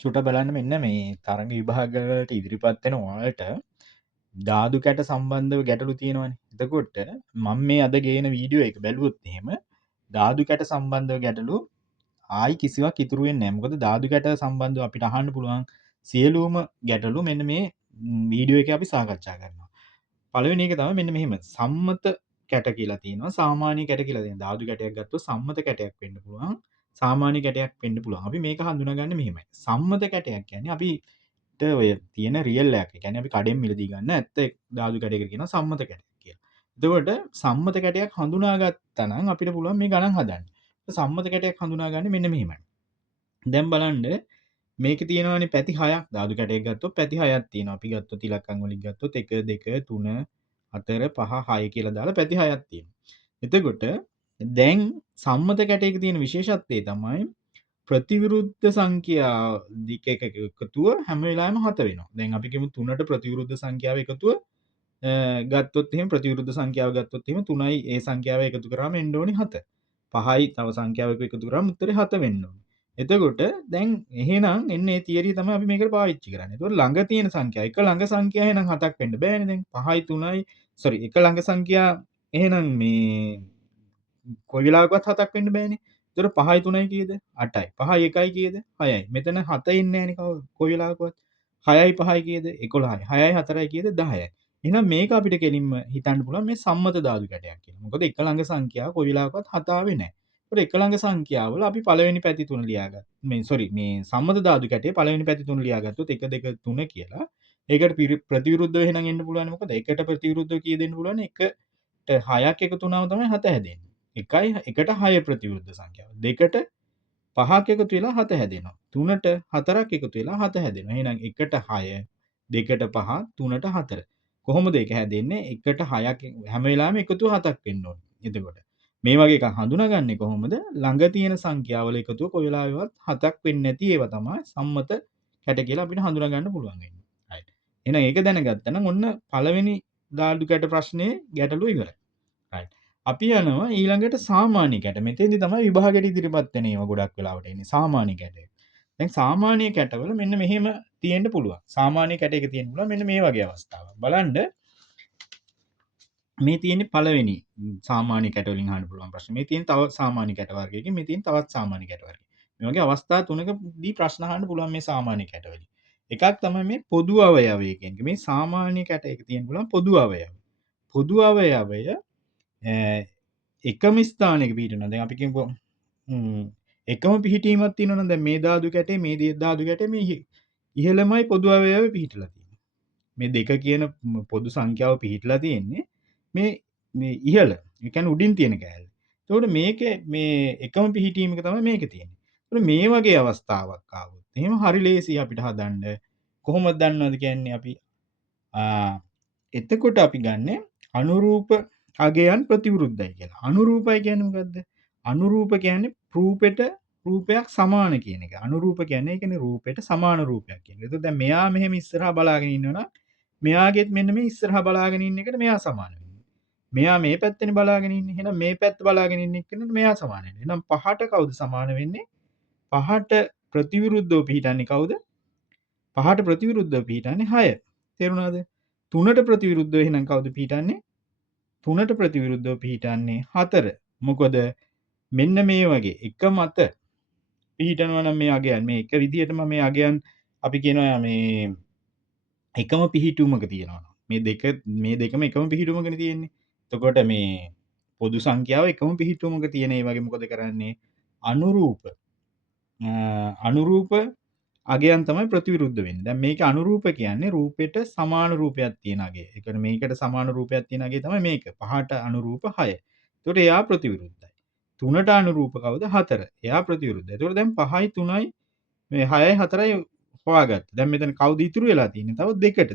චුට්ටක් බලන්න මෙන්න මේ තරඟ විභාගවලට ඉදිරිපත් වෙන ඔයාලට ධාතු කැට සම්බන්ධව ගැටලු තියෙනවනේ. එතකොට මම මේ අද ගේන වීඩියෝ එක බැලුවොත් එහෙම ධාතු කැට සම්බන්ධව ගැටලු ආයි කිසිවක් ඉතුරු වෙන්නේ නැහැ. මොකද ධාතු කැට සම්බන්ධව අපිට අහන්න පුළුවන් සියලුම ගැටලු මෙන්න මේ වීඩියෝ එකේ අපි සාකච්ඡා කරනවා. පළවෙනි එක තමයි මෙන්න මෙහෙම සම්මත කැට කියලා තියෙනවා. සාමාන්‍ය කැට කියලා තියෙනවා. ධාතු කැටයක් ගත්තොත් සම්මත කැටයක් වෙන්න පුළුවන්. සාමාන්‍ය කැටයක් වෙන්න පුළුවන්. අපි මේක හඳුනාගන්නේ මෙහෙමයි. සම්මත කැටයක් කියන්නේ අපිට ඔය තියෙන රියල් එකක්. ඒ කියන්නේ අපි කඩෙන් මිලදී ගන්න ඇත්ත ධාතු කැටයකට කියනවා සම්මත කැටයක් කියලා. එතකොට සම්මත කැටයක් හඳුනාගත්තා නම් අපිට පුළුවන් මේ ගණන් හදන්න. සම්මත කැටයක් හඳුනාගන්නේ මෙන්න මෙහෙමයි. දැන් බලන්න මේක තියෙනවානේ පැති 6ක් ධාතු කැටයක් ගත්තොත් පැති 6ක් තියෙනවා. අපි ගත්තොත් ඉලක්කම් වලින් ගත්තොත් 1 2 3 4 5 6 කියලා දාලා පැති 6ක් තියෙනවා. එතකොට දැන් සම්මත කැටයක තියෙන විශේෂත්වය තමයි ප්‍රතිවිරුද්ධ සංඛ්‍යා දික එකතුව හැම වෙලාවෙම 7 වෙනවා. දැන් අපි කියමු 3ට ප්‍රතිවිරුද්ධ සංඛ්‍යාව එකතුව ගත්තොත් එහෙම ප්‍රතිවිරුද්ධ සංඛ්‍යාව ගත්තොත් එහෙම 3යි ඒ සංඛ්‍යාව එකතු කරාම එන්න ඕනි 7. 5යි තව සංඛ්‍යාවක එකතු කරාම උත්තරේ 7 වෙන්න ඕනි. එතකොට දැන් එහෙනම් එන්න ඒ තියරිය තමයි අපි මේකට පාවිච්චි කරන්නේ. එතකොට ළඟ තියෙන සංඛ්‍යා එක ළඟ සංඛ්‍යා එහෙනම් 7ක් වෙන්න බෑනේ දැන් 5යි 3යි සෝරි එක ළඟ සංඛ්‍යා එහෙනම් මේ කොයි වෙලාවකවත් 7ක් වෙන්න බෑනේ. එතකොට 5යි 3යි කීයද? 8යි. 5යි 1යි කීයද? 6යි. මෙතන 7 එන්නේ නෑනේ කොයි වෙලාවකවත්. 6යි 5යි කීයද? 11යි. 6යි 4යි කීයද? 10යි. එහෙනම් මේක අපිට කෙලින්ම හිතන්න පුළුවන් මේ සම්මත ධාතු කැටයක් කියලා. මොකද එක ළඟ සංඛ්‍යාව කොයි වෙලාවකවත් 7 ආවේ නෑ. ඒකට එක ළඟ සංඛ්‍යාවල අපි පළවෙනි පැති තුන ලියාගත්තා. මේ සෝරි මේ සම්මත ධාතු කැටේ පළවෙනි පැති තුන ලියාගත්තොත් 1 2 3 කියලා. ඒකට ප්‍රතිවිරුද්ධව එහෙනම් එන්න පුළුවන් මොකද? එකට ප්‍රතිවිරුද්ධව කී දෙන්න පුළුවන්? 1ට 6ක් එකතු වුණාම තමයි 7 හැදෙන්නේ. 1යි 1ට 6 ප්‍රතිවිරුද්ධ සංඛ්‍යාව. 2ට 5ක් එකතු වෙලා 7 හැදෙනවා. 3ට 4ක් එකතු වෙලා 7 හැදෙනවා. එහෙනම් 1ට 6, 2ට 5, 3ට 4. කොහොමද ඒක හැදෙන්නේ? 1ට 6ක් හැම වෙලාවෙම එකතුව 7ක් වෙන්න ඕනේ. එතකොට මේ වගේ එකක් හඳුනාගන්නේ කොහොමද? ළඟ තියෙන සංඛ්‍යාවල එකතුව කොයි වෙලාවෙවත් 7ක් වෙන්නේ නැති ඒවා තමයි සම්මත කැට කියලා අපිට හඳුනා ගන්න පුළුවන් වෙන්නේ. right. එහෙනම් ඒක දැනගත්තා නම් ඔන්න පළවෙනි ධාතු කැට ප්‍රශ්නේ ගැටලුව ඉවරයි. right. අපි යනවා ඊළඟට සාමාන්‍ය කැට. මෙතෙන්දි තමයි විභාගයට ඉදිරිපත් වෙන ඒවා ගොඩක් වෙලාවට එන්නේ. සාමාන්‍ය කැටය. දැන් සාමාන්‍ය කැටවල මෙන්න මෙහෙම තියෙන්න පුළුවන්. සාමාන්‍ය කැටයක තියෙන්න පුළුවන් මෙන්න මේ වගේ අවස්ථාවක්. බලන්න මේ තියෙන්නේ පළවෙනි සාමාන්‍ය කැට වලින් අහන්න පුළුවන් ප්‍රශ්න. මේ තියෙන තව සාමාන්‍ය කැට වර්ගයකින් මේ තියෙන තවත් සාමාන්‍ය කැට වර්ගයක්. මේ වගේ අවස්ථා තුනකදී ප්‍රශ්න අහන්න පුළුවන් මේ සාමාන්‍ය කැට වලින්. එකක් තමයි මේ පොදු අවයවය කියන්නේ. මේ සාමාන්‍ය කැටයක තියෙන්න පුළුවන් පොදු අවයවය. පොදු අවයවය එකම ස්ථානයක පිහිටනවා. දැන් අපි කියමු එකම පිහිටීමක් තියෙනවා නම් දැන් මේ ධාතු කැටේ මේ ධාතු කැටේ මේ ඉහළමයි පොදු අවයවය පිහිටලා තියෙන්නේ. මේ දෙක කියන පොදු සංඛ්‍යාව පිහිටලා තියෙන්නේ මේ ඉහළ. ඒ කියන්නේ උඩින් තියෙන කෑල්ල. එතකොට මේකේ මේ එකම පිහිටීමක තමයි මේක තියෙන්නේ. ඒත් මේ වගේ අවස්ථාවක් ආවොත් එහෙම හරි ලේසි අපිට හදන්න. කොහොමද දන්නවද කියන්නේ අපි එතකොට අපි ගන්නේ අනුරූප අගයන් ප්‍රතිවිරුද්ධයි කියලා. අනුරූපයි කියන්නේ මොකද්ද? අනුරූප කියන්නේ රූපයක් සමාන කියන එක. අනුරූප කියන්නේ ඒ කියන්නේ රූපයට සමාන රූපයක් කියන එක. එතකොට දැන් මෙයා මෙහෙම ඉස්සරහා බලාගෙන ඉන්නවනම් මෙයාගෙත් මෙන්න මේ ඉස්සරහා බලාගෙන ඉන්න එකට මෙයා සමාන වෙනවා. මෙයා මේ පැත්තෙන් බලාගෙන ඉන්නේ. එහෙනම් මේ පැත්ත බලාගෙන ඉන්න එක්කෙනාට මෙයා සමාන වෙනවා. එහෙනම් පහට කවුද සමාන වෙන්නේ? පහට ප්‍රතිවිරුද්ධව පිහිටන්නේ කවුද? පහට ප්‍රතිවිරුද්ධව පිහිටන්නේ 6. තේරුණාද? 3ට ප්‍රතිවිරුද්ධව එහෙනම් කවුද පිහිටන්නේ? 3ට ප්‍රතිවිරුද්ධව පිහිටන්නේ 4. මොකද මෙන්න මේ වගේ එක මත පිහිටනවා නම් මේ අගයන් මේ එක විදිහටම මේ අගයන් අපි කියනවා මේ එකම පිහිටුමක තියෙනවා. මේ දෙකම එකම පිහිටුමකනේ තියෙන්නේ. එතකොට මේ පොදු සංඛ්‍යාව එකම පිහිටුමක තියෙන ඒ වගේ මොකද කරන්නේ? අනුරූප අගයන් තමයි ප්‍රතිවිරුද්ධ වෙන්නේ. දැන් මේක අනුරූප කියන්නේ රූපෙට සමාන රූපයක් තියෙන අගය. ඒ කියන්නේ මේකට සමාන රූපයක් තියෙන අගය තමයි මේක. 5ට අනුරූප 6. ඒකට එයා ප්‍රතිවිරුද්ධයි. 3ට අනුරූප කවුද? 4. එයා ප්‍රතිවිරුද්ධයි. ඒකට දැන් 5යි 3යි මේ 6යි 4යි හොයාගත්තා. දැන් මෙතන කවුද ඉතුරු වෙලා තියෙන්නේ? තව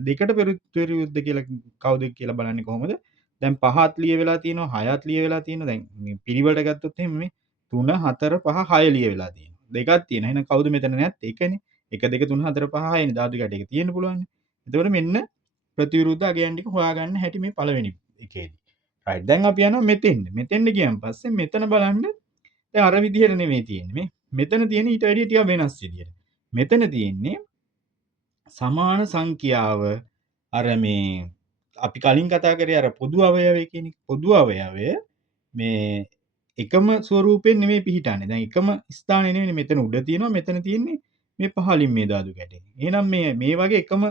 දෙකට ප්‍රතිවිරුද්ධ කියලා කවුද කියලා බලන්නේ කොහොමද? දැන් 5ත් ලිය වෙලා තියෙනවා 6ත් ලිය වෙලා තියෙනවා. දැන් මේ පිළිවෙලට ගත්තොත් එහෙම මේ 3 4 5 6 ලිය වෙලා තියෙනවා. දෙකක් තියෙනවා. එහෙනම් කවුද මෙතන නැත්තේ? එකනේ. 1 2 3 4 5 6 නේ ධාතු කැටයක තියෙන්න පුළුවන්. එතකොට මෙන්න ප්‍රතිවිරුද්ධ අගයන් ටික හොයාගන්න හැටි මේ පළවෙනි එකේදී. රයිට්. දැන් අපි යනවා මෙතෙන්ද. මෙතෙන්ද ගියන් පස්සේ මෙතන බලන්න දැන් අර විදිහට නෙමෙයි තියෙන්නේ. මෙතන තියෙන ඊට වැඩිය ටිකක් වෙනස් විදියට. මෙතන තියෙන්නේ සමාන සංඛ්‍යාව අර මේ අපි කලින් කතා කරේ අර පොදු අවයවය කියන එක. පොදු අවයවය මේ එකම ස්වරූපයෙන් නෙමෙයි පිහිටන්නේ. දැන් එකම ස්ථානේ නෙමෙයි මෙතන උඩ තියෙනවා මෙතන තියෙන්නේ මේ පහළින් මේ ධාතු කැටේ. එහෙනම් මේ වගේ එකම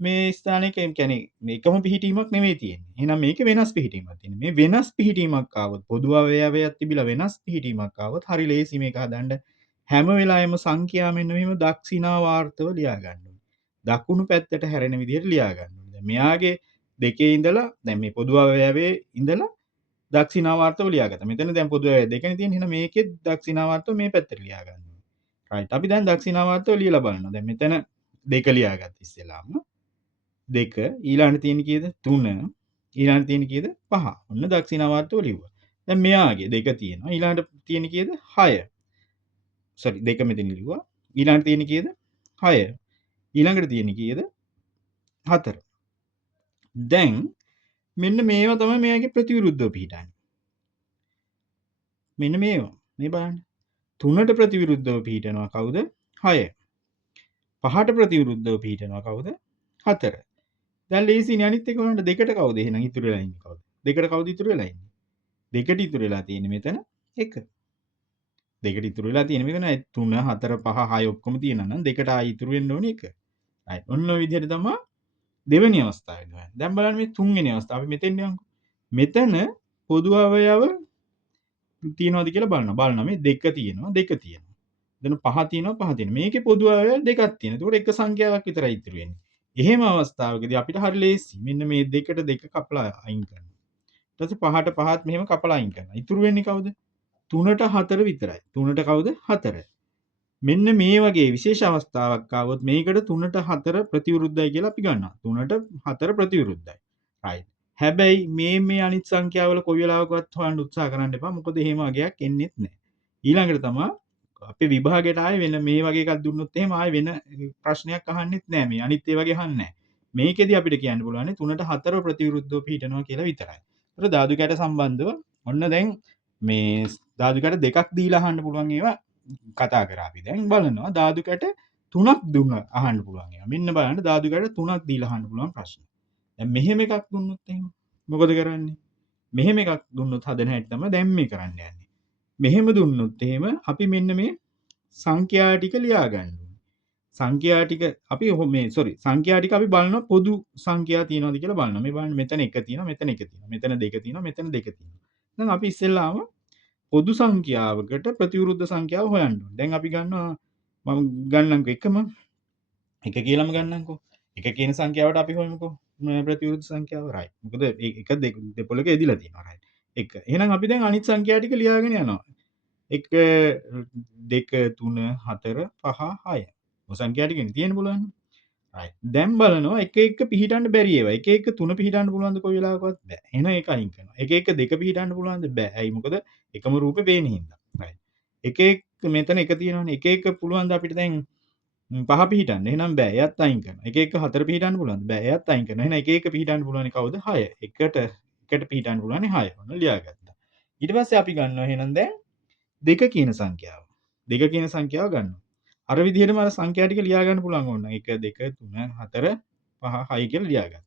මේ ස්ථානයක කියන්නේ මේ එකම පිහිටීමක් නෙමෙයි තියෙන්නේ. එහෙනම් මේකේ වෙනස් පිහිටීමක් තියෙනවා. මේ වෙනස් පිහිටීමක් ආවොත් පොදු අවයවයක් තිබිලා වෙනස් පිහිටීමක් ආවොත් හරි ලේසි මේක හදන්න. හැම වෙලාවෙම සංඛ්‍යා මෙන්න මෙහෙම දක්ෂිනාවාර්තව ලියා ගන්න ඕනේ. දකුණු පැත්තට හැරෙන විදිහට ලියා ගන්න ඕනේ. දැන් මෙයාගේ දෙකේ ඉඳලා දැන් මේ පොදු අවයවයේ ඉඳලා දක්ෂිනාවාර්තව ලියාගත්තා. මෙතන දැන් පොදු අවයව දෙකනේ තියෙන්නේ. එහෙනම් මේකෙත් දක්ෂිනාවාර්තව මේ පැත්තට ලියා ගන්න ඕනේ. රයිට්. අපි දැන් දක්ෂිනාවාර්තව ලියලා බලනවා. දැන් මෙතන දෙක ලියාගත්ත ඉස්සෙල්ලාම. 2 ඊළඟට තියෙන්නේ කීයද? 3 ඊළඟට තියෙන්නේ කීයද? 5. ඔන්න දක්ෂිනාවාර්තව ලිව්වා. දැන් මෙයාගේ දෙක තියෙනවා. ඊළඟට තියෙන්නේ කීයද? 6. සෝරි දෙක මෙතන ලිව්වා. ඊළඟට තියෙන්නේ කීයද? 6. ඊළඟට තියෙන්නේ කීයද? 4. දැන් මෙන්න මේවා තමයි මෙයාගේ ප්‍රතිවිරුද්ධව පිහිටන්නේ. මෙන්න මේවා. මේ බලන්න. 3ට ප්‍රතිවිරුද්ධව පිහිටනවා කවුද? 6. 5ට ප්‍රතිවිරුද්ධව පිහිටනවා කවුද? 4. දැන් ලේසියිනේ අනිත් එක බලන්න දෙකට කවුද එහෙනම් ඉතුරු වෙලා ඉන්නේ කවුද? දෙකට කවුද ඉතුරු වෙලා ඉන්නේ? දෙකට ඉතුරු වෙලා තියෙන්නේ මෙතන 1. දෙකට ඉතුරු වෙලා තියෙන්නේ මෙතන 3 4 5 6 ඔක්කොම තියෙනවා නම් දෙකට ආයි ඉතුරු වෙන්න ඕනේ 1. right ඔන්න ඔය විදිහට තමයි දෙවෙනි අවස්ථාවේ ගන්න. දැන් බලන්න මේ තුන්වෙනි අවස්ථාව අපි මෙතෙන් යමු. මෙතන පොදු අවයව තියනවාද කියලා බලනවා. බලනවා මේ දෙක තියෙනවා දෙක තියෙනවා. එතන පහ තියෙනවා පහ තියෙනවා. මේකේ පොදු අවයව දෙකක් තියෙනවා. ඒකට එක සංඛ්‍යාවක් විතරයි ඉතුරු වෙන්නේ. එහෙම අවස්ථාවකදී අපිට හරි ලේසි. මෙන්න මේ දෙකට දෙක කපලා අයින් කරනවා. ඊට පස්සේ පහට පහත් මෙහෙම කපලා අයින් කරනවා. ඉතුරු වෙන්නේ කවුද? 3ට 4 විතරයි. 3ට කවුද? 4. මෙන්න මේ වගේ විශේෂ අවස්ථාවක් ආවොත් මේකට 3ට 4 ප්‍රතිවිරුද්ධයි කියලා අපි ගන්නවා. 3ට 4 ප්‍රතිවිරුද්ධයි. right. හැබැයි මේ අනිත් සංඛ්‍යාවල කොයි වෙලාවකවත් හොයන්න උත්සාහ කරන්න එපා. මොකද එහෙම වගේක් එන්නේත් නැහැ. ඊළඟට තමයි අපේ විභාගයට ආයේ වෙන මේ වගේ එකක් දුන්නොත් එහෙම ආයේ වෙන ප්‍රශ්නයක් අහන්නෙත් නැහැ. මේ අනිත් ඒ වගේ අහන්නේ නැහැ. මේකෙදි අපිට කියන්න පුළුවන් 3ට 4 ප්‍රතිවිරුද්ධව පිහිටනවා කියලා විතරයි. ඒතර ධාතු කැට සම්බන්ධව ඔන්න දැන් මේ ධාතු කැට දෙකක් දීලා අහන්න පුළුවන් ඒවා කතා කරා අපි. දැන් බලනවා ධාතු කැට 3ක් දුන්න අහන්න පුළුවන් ඒවා. මෙන්න බලන්න ධාතු කැට 3ක් දීලා අහන්න පුළුවන් ප්‍රශ්න. දැන් මෙහෙම එකක් දුන්නොත් එහෙම මොකද කරන්නේ? මෙහෙම එකක් දුන්නොත් හදන හැටි තමයි දැන් මේ කරන්න යන්නේ. මෙහෙම දුන්නොත් එහෙම අපි මෙන්න මේ සංඛ්‍යා ටික ලියා ගන්න ඕනේ. සංඛ්‍යා ටික අපි මේ සංඛ්‍යා ටික අපි බලනවා පොදු සංඛ්‍යා තියනවාද කියලා බලනවා. මේ බලන්න මෙතන 1 තියෙනවා මෙතන 1 තියෙනවා. මෙතන 2 තියෙනවා මෙතන 2 තියෙනවා. දැන් අපි ඉස්සෙල්ලාම පොදු සංඛ්‍යාවකට ප්‍රතිවිරුද්ධ සංඛ්‍යාව හොයන්න ඕනේ. දැන් අපි ගන්නවා මම ගන්නම්කෝ එකම එක කියලාම ගන්නම්කෝ. එක කියන සංඛ්‍යාවට අපි හොයමුකෝ ප්‍රතිවිරුද්ධ සංඛ්‍යාව right. මොකද එක දෙපොලක එදිලා තියෙනවා right. එක. එහෙනම් අපි දැන් අනිත් සංඛ්‍යා ටික ලියාගෙන යනවා. 1 2 3 4 5 6. ඔය සංඛ්‍යා ටිකනේ තියෙන්න පුළුවන්. right. දැන් බලනවා එක එක පිහිටන්න බැරි ඒවා. එක එක 3 පිහිටන්න පුළුවන්ද කොයි වෙලාවකවත් බෑ. එහෙනම් ඒක අයින් කරනවා. එක එක 2 පිහිටන්න පුළුවන්ද බෑ. ඇයි මොකද එකම රූපේ පේන හින්දා. right. එක එක මෙතන එක තියෙනවනේ. එක එක පුළුවන්ද අපිට දැන් 5 පිහිටන්න. එහෙනම් බෑ. එයත් අයින් කරනවා. එක එක 4 පිහිටන්න පුළුවන්ද? බෑ. එයත් අයින් කරනවා. එහෙනම් එක එක පිහිටන්න පුළුවන්නේ කවුද? 6. එකට පිහිටන්න පුළුවන්නේ 6. ඔන්න ලියාගත්තා. ඊට පස්සේ අපි ගන්නවා එහෙනම් දැන් 2 කියන සංඛ්‍යාව. 2 කියන සංඛ්‍යාව ගන්නවා. අර විදිහටම අර සංඛ්‍යා ටික ලියා ගන්න පුළුවන් ඕන. 1 2 3 4 5 6 කියලා ලියාගත්තා.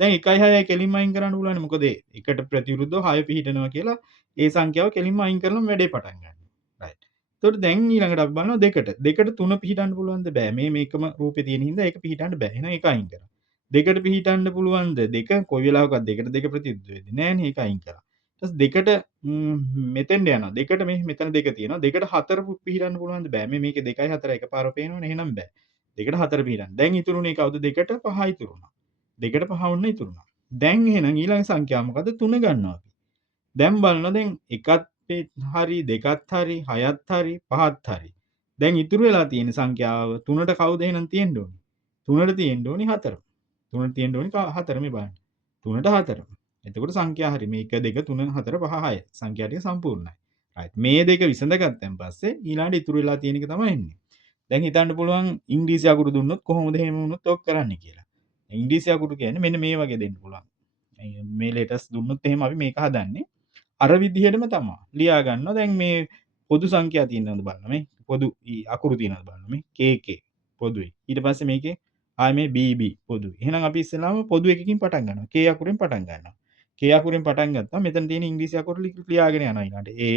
දැන් 1යි 6යි කෙලින්ම අයින් කරන්න පුළුවන්. මොකද එකට ප්‍රතිවිරුද්ධව 6 පිහිටනවා කියලා ඒ සංඛ්‍යාව කෙලින්ම අයින් කරලා වැඩේ පටන් ගන්නවා. right. එතකොට දැන් ඊළඟට අපි බලනවා දෙකට 3 පිහිටන්න පුළුවන්ද? බෑ. මේකම රූපේ තියෙන හින්දා ඒක පිහිටන්න බෑ. එහෙනම් ඒක අයින් කරා. දෙකට පිහිටන්න පුළුවන්ද? දෙක කොයි වෙලාවකවත් දෙකට දෙක ප්‍රතිවිරුද්ධ වෙන්නේ නෑනේ. ඒක අයින් කරා. ඊට පස්සේ දෙකට මෙතෙන්ට යනවා. දෙකට මෙතන දෙක තියෙනවා. දෙකට 4 පිහිටන්න පුළුවන්ද? බෑ. මේකේ 2යි 4යි එකපාර පේනවනේ. එහෙනම් බෑ. දෙකට 4 පිහිටන්න. දැන් ඉතුරුනේ කවුද? දෙකට 5 ඉතුරු වුණා. දෙකට 5 වුණා ඉතුරු වුණා. දැන් එහෙනම් ඊළඟ සංඛ්‍යාව මොකද්ද? 3 ගන්නවා අපි. දැන් බලනවා දැන් එකත් හරි දෙකත් හරි හයත් හරි පහත් හරි. දැන් ඉතුරු වෙලා තියෙන සංඛ්‍යාව 3ට කවුද එහෙනම් තියෙන්න ඕනේ? 3ට තියෙන්න ඕනේ 4. 3ට තියෙන්න ඕනේ 4 මේ බලන්න. 3ට 4. එතකොට සංඛ්‍යා හරි මේ 1 2 3 4 5 6 සංඛ්‍යා ටික සම්පූර්ණයි. right. මේ දෙක විසඳගත්තන් පස්සේ ඊළඟට ඉතුරු වෙලා තියෙන එක තමයි එන්නේ. දැන් හිතන්න පුළුවන් ඉංග්‍රීසි අකුරු දුන්නොත් කොහොමද එහෙම වුණොත් ඔක් කරන්නේ කියලා. ඉංග්‍රීසි අකුරු කියන්නේ මෙන්න මේ වගේ දෙන්න පුළුවන්. මේ ලෙටර්ස් දුන්නොත් එහෙම අපි මේක හදන්නේ අර විදිහටම තමයි. ලියා ගන්නවා. දැන් මේ පොදු සංඛ්‍යා තියෙනවද බලන්න මේ. පොදු අකුරු තියෙනවද බලන්න මේ KK. පොදුයි. ඊට පස්සේ මේකේ ආය මේ BB පොදුයි. එහෙනම් අපි ඉස්සෙල්ලාම පොදු එකකින් පටන් ගන්නවා. K අකුරෙන් පටන් ගන්නවා. K අකුරෙන් පටන් ගත්තා. මෙතන තියෙන ඉංග්‍රීසි අකුරු ලියාගෙන යනවා ඊළඟට. A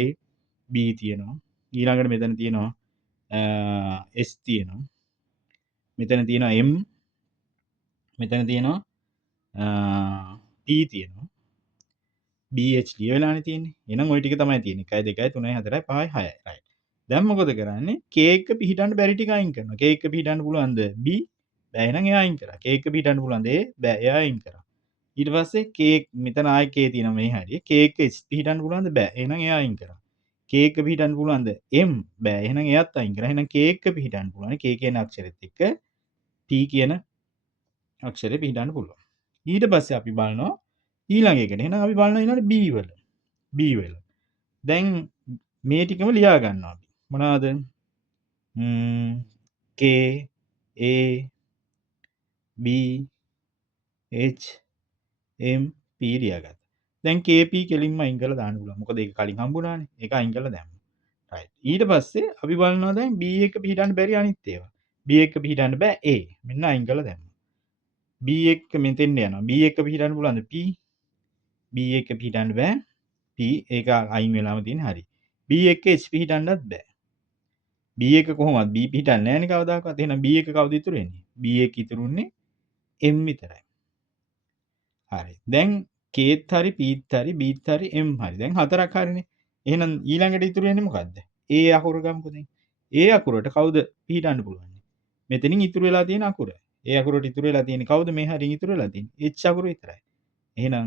B තියෙනවා. ඊළඟට මෙතන තියෙනවා S තියෙනවා. මෙතන තියෙනවා M. මෙතන තියෙනවා T තියෙනවා. BH ලිය වෙලානේ තියෙන්නේ. එහෙනම් ওই ටික තමයි තියෙන්නේ. 1 2 3 4 5 6යි. right. දැන් මොකද කරන්නේ? K එක පිහිටන්න බැරි ටික අයින් කරනවා. K එක පිහිටන්න පුළුවන්ද? B බෑ. එහෙනම් එයා අයින් කරා. K එක පිහිටන්න පුළුවන්ද? A බෑ. එයා අයින් කරා. ඊට පස්සේ K මෙතන ආයේ K තියෙනවා මේ හැටි. K එක S පිහිටන්න පුළුවන්ද? බෑ. එහෙනම් එයා අයින් කරා. K එක පිහිටන්න පුළුවන්ද? M බෑ. එහෙනම් එයාත් අයින් කරා. එහෙනම් K එක පිහිටන්න පුළුවන්. K කියන අක්ෂරෙත් එක්ක T කියන අක්ෂරේ පිහිටන්න පුළුවන්. ඊට පස්සේ අපි බලනවා ඊළඟ එකට. එහෙනම් අපි බලනවා ඊළඟට B වල. B වල. දැන් මේ ටිකම ලියා ගන්නවා අපි. මොනවාද? K A B H M P ලියාගත්තා. දැන් KP කෙලින්ම අයින් කරලා දාන්න පුළුවන්. මොකද ඒක කලින් හම්බුණානේ. ඒක අයින් කරලා දැම්මා. right. ඊට පස්සේ අපි බලනවා දැන් B එක පිහිටන්න බැරි අනිත් ඒවා. B එක පිහිටන්න බෑ A. මෙන්න අයින් කරලා දැම්මා. B එක මෙතෙන් යනවා. B එක පිහිටන්න පුළුවන්ද P? B එක පිහිටන්න බෑ. P ඒක අයින් වෙලාම තියෙන හරි. B එක H පිහිටන්නත් බෑ. B එක කොහොමද? B පිහිටන්නේ නැහැනේ කවදාකවත්. එහෙනම් B එක කවුද ඉතුරු වෙන්නේ? B එක ඉතුරුන්නේ M විතරයි. හරි. දැන් Kත් හරි Pත් හරි Bත් හරි M හරි. දැන් හතරක් හරිනේ. එහෙනම් ඊළඟට ඉතුරු වෙන්නේ මොකද්ද? A අකුර ගමුකෝ දැන්. A අකුරට කවුද පිහිටන්න පුළුවන්? මෙතනින් ඉතුරු වෙලා තියෙන අකුර. A අකුරට ඉතුරු වෙලා තියෙන්නේ කවුද මේ හරියෙන් ඉතුරු වෙලා තියෙන්නේ? H අකුර විතරයි. එහෙනම්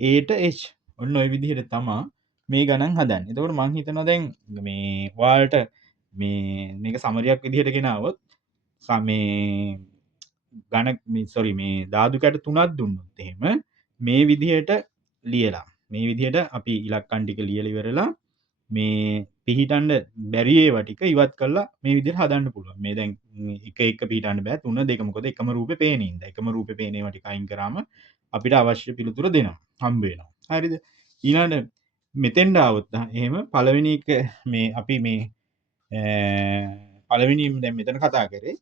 A ට H. ඔන්න ඔය විදිහට තමයි මේ ගණන් හදන්නේ. එතකොට මම හිතනවා දැන් මේ ඔයාලට මේක සමරියක් විදිහට ගෙනාවොත් මේ මේ ධාතු කැට 3ක් දුන්නොත් එහෙම මේ විදිහට ලියලා මේ විදිහට අපි ඉලක්කම් ටික ලියලා ඉවරලා මේ පිහිටන්න බැරි ඒවා ටික ඉවත් කරලා මේ විදිහට හදන්න පුළුවන්. මේ දැන් එක එක පිහිටන්න බෑ 3 2 මොකද එකම රූපේ පේන ඉඳ. එකම රූපේ පේන ඒවා ටික අයින් කරාම අපිට අවශ්‍ය පිළිතුර දෙනවා. හම්බ වෙනවා. හරිද? ඊළඟට මෙතෙන්ට આવොත් එහෙම පළවෙනි එක මේ අපි මේ පළවෙනිම දැන් මෙතන කතා කරේ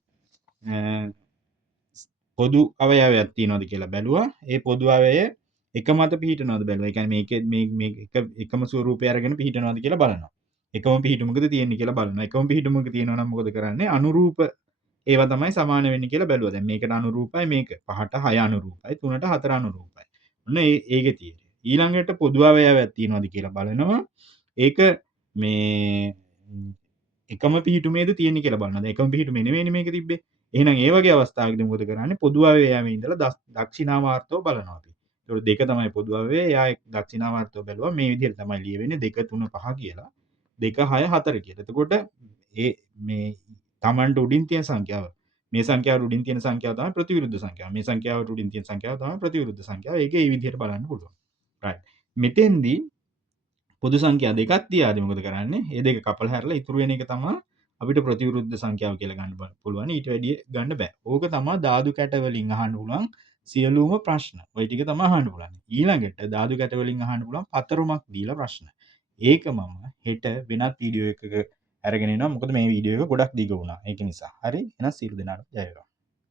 පොදු අවයවයක් තියනවාද කියලා බැලුවා. ඒ පොදු අවයවය එක මත පිහිටනවාද බැලුවා. ඒ කියන්නේ මේක එකම ස්වරූපය අරගෙන පිහිටනවාද කියලා බලනවා. එකම පිහිටුමකද තියෙන්නේ කියලා බලනවා. එකම පිහිටුමක තියෙනවා නම් මොකද කරන්නේ? අනුරූප ඒවා තමයි සමාන වෙන්නේ කියලා බැලුවා. දැන් මේකට අනුරූපයි මේක. 5ට 6 අනුරූපයි. 3ට 4 අනුරූපයි. ඔන්න ඒකේ තියෙන්නේ. ඊළඟට පොදු අවයවයක් තියනවාද කියලා බලනවා. ඒක මේ එකම පිහිටුමේද තියෙන්නේ කියලා බලනවා. දැන් එකම පිහිටුමේ නෙමෙයිනේ මේක තිබ්බේ. එහෙනම් ඒ වගේ අවස්ථාවකදී මොකද කරන්නේ? පොදු අවයවයේ ඉඳලා දක්ෂිනාවාර්තව බලනවා අපි. ඒතකොට දෙක තමයි පොදු අවයවය. එයා දක්ෂිනාවාර්තව බැලුවා. මේ විදිහට තමයි ලියවෙන්නේ 2 3 5 කියලා. 2 6 4 කියලා. එතකොට මේ Tamanට උඩින් තියෙන සංඛ්‍යාව මේ සංඛ්‍යාවට උඩින් තියෙන සංඛ්‍යාව තමයි ප්‍රතිවිරුද්ධ සංඛ්‍යාව. මේ සංඛ්‍යාවට උඩින් තියෙන සංඛ්‍යාව තමයි ප්‍රතිවිරුද්ධ සංඛ්‍යාව. ඒක ඒ විදිහට බලන්න පුළුවන්. right. මෙතෙන්දී පොදු සංඛ්‍යා දෙකක් තියාදී මොකද කරන්නේ? මේ දෙක කපලා හැරලා ඉතුරු වෙන එක තමයි අපිට ප්‍රතිවිරුද්ධ සංඛ්‍යාව කියලා ගන්න පුළුවන්. ඊට වැඩිය ගන්න බෑ. ඕක තමයි ධාතු කැට වලින් අහන්න පුළුවන් සියලුම ප්‍රශ්න. ওই ටික තමයි අහන්න පුළුවන්. ඊළඟට ධාතු කැට වලින් අහන්න පුළුවන් පතරමක් දීලා ප්‍රශ්න. ඒක මම හෙට වෙනත් වීඩියෝ එකක අරගෙන එනවා. මොකද මේ වීඩියෝ එක ගොඩක් දිග වුණා. ඒක නිසා. හරි. එහෙනම් සියලු දෙනාට ජය වේවා.